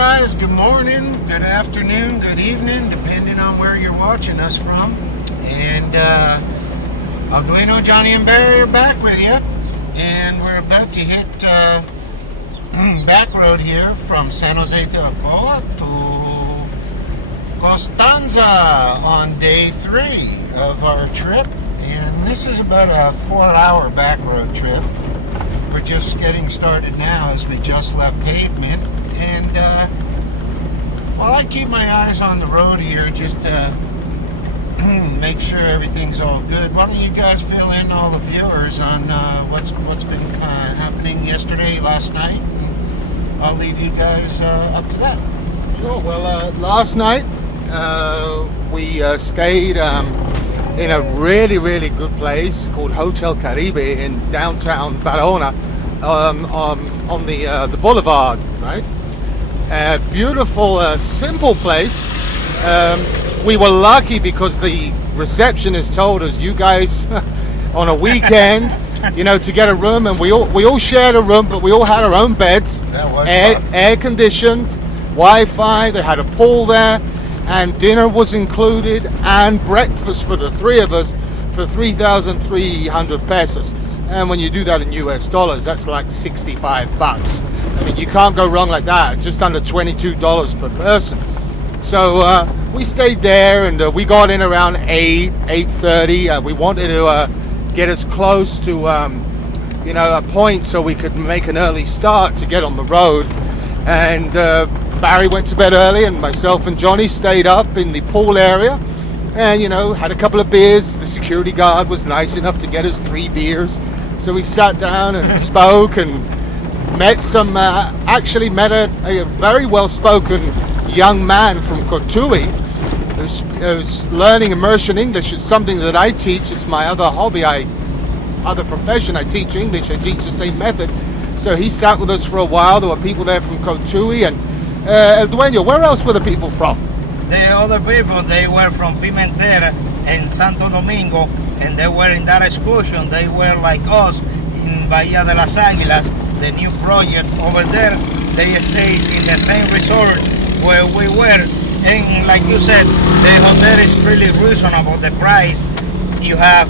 guys, good morning, good afternoon, good evening, depending on where you're watching us from. And Alduino, Johnny, and Barry are back with you. And we're about to hit back road here from San Jose de Acoa to Constanza on day 3 of our trip. And this is about a 4-hour back road trip. We're just getting started now as we just left pavement. And while I keep my eyes on the road here just to make sure everything's all good, why don't you guys fill in all the viewers on what's been happening yesterday, last night? And I'll leave you guys up to that. Sure. Well, last night we stayed in a really good place called Hotel Caribe in downtown Barahona, on the boulevard, right? Beautiful, simple place. We were lucky because the receptionist told us, you guys, on a weekend, to get a room, and we all shared a room, but we all had our own beds, air conditioned, Wi-Fi. They had a pool there, and dinner was included, and breakfast for the 3 of us for 3,300 pesos. And when you do that in US dollars, that's like 65 bucks. I mean, you can't go wrong like that. Just under $22 per person. So we stayed there, and we got in around 8:30. We wanted to get as close to a point so we could make an early start to get on the road. And Barry went to bed early, and myself and Johnny stayed up in the pool area, and had a couple of beers. The security guard was nice enough to get us 3 beers, so we sat down and spoke and met a very well-spoken young man from Cotuí who's learning immersion English. It's something that I teach. It's my other hobby, other profession. I teach English. I teach the same method. So he sat with us for a while. There were people there from Cotuí, and Alduino, where else were the people from? The other people, they were from Pimentera and Santo Domingo, and they were in that excursion. They were like us in Bahía de las Águilas, the new project over there. They stayed in the same resort where we were, and like you said, the hotel is really reasonable. The price, you have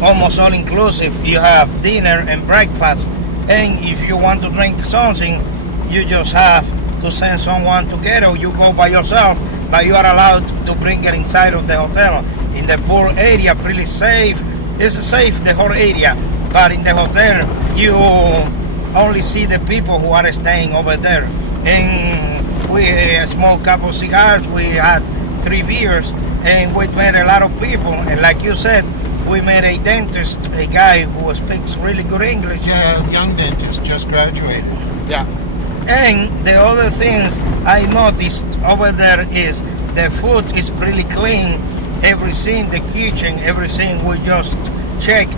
almost all inclusive. You have dinner and breakfast, and if you want to drink something, you just have to send someone to get it, or you go by yourself, but you are allowed to bring it inside of the hotel. In the pool area, pretty safe. It's safe, the whole area, but in the hotel, you only see the people who are staying over there. And we smoked a couple of cigars, we had 3 beers, and we met a lot of people. And like you said, we met a dentist, a guy who speaks really good English. Yeah, young dentist, just graduated. Yeah. And the other things I noticed over there is the food is pretty clean. Everything, the kitchen, everything we just checked.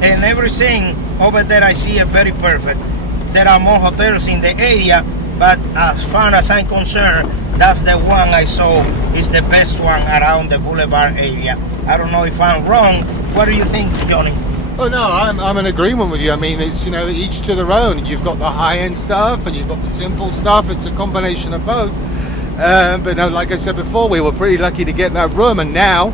And everything over there I see is very perfect. There are more hotels in the area, but as far as I'm concerned, that's the one I saw is the best one around the boulevard area. I don't know if I'm wrong. What do you think, Johnny? Oh no, I'm in agreement with you. I mean, it's each to their own. You've got the high-end stuff and you've got the simple stuff. It's a combination of both. But no, like I said before, we were pretty lucky to get that room, and now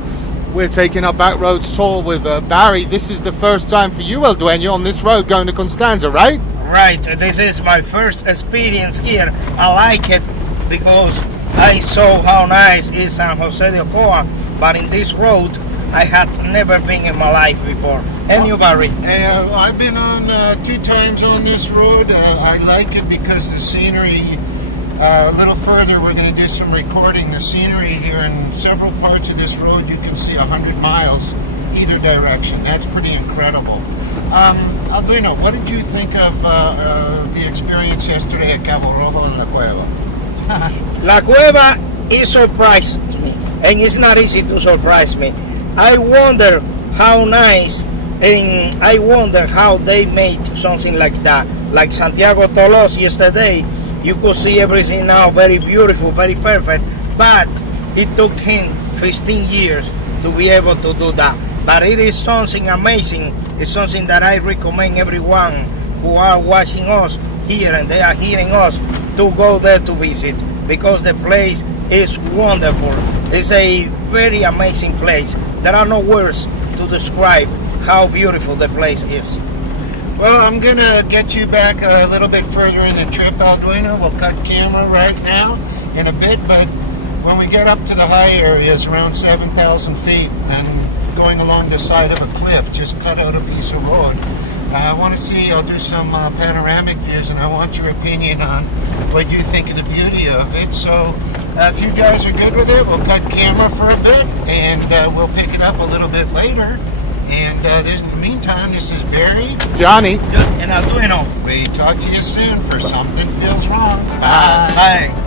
we're taking our Backroads tour with Barry. This is the first time for you, Alduino, on this road going to Constanza, right? Right. This is my first experience here. I like it because I saw how nice is San Jose de Acoa, but in this road, I had never been in my life before. And you, Barry? I've been on 2 times on this road. I like it because the scenery, a little further, we're going to do some recording. The scenery here in several parts of this road, you can see 100 miles either direction. That's pretty incredible. Alduino, what did you think of the experience yesterday at Cabo Rojo in La Cueva? La Cueva, it surprised me, and it's not easy to surprise me. I wonder how nice, and I wonder how they made something like that. Like Santiago told us yesterday, you could see everything now very beautiful, very perfect, but it took him 15 years to be able to do that. But it is something amazing. It's something that I recommend everyone who are watching us here and they are hearing us to go there to visit because the place is wonderful. It's a very amazing place. There are no words to describe how beautiful the place is. Well, I'm gonna get you back a little bit further in the trip, Alduino. We'll cut camera right now in a bit, but when we get up to the high areas, around 7,000 feet, and going along the side of a cliff, just cut out a piece of road, I want to see, I'll do some panoramic views, and I want your opinion on what you think of the beauty of it. So if you guys are good with it, we'll cut camera for a bit, and we'll pick it up a little bit later. And in the meantime, this is Barry. Johnny. And Alduino. We talk to you soon for Something Feels Wrong. Bye.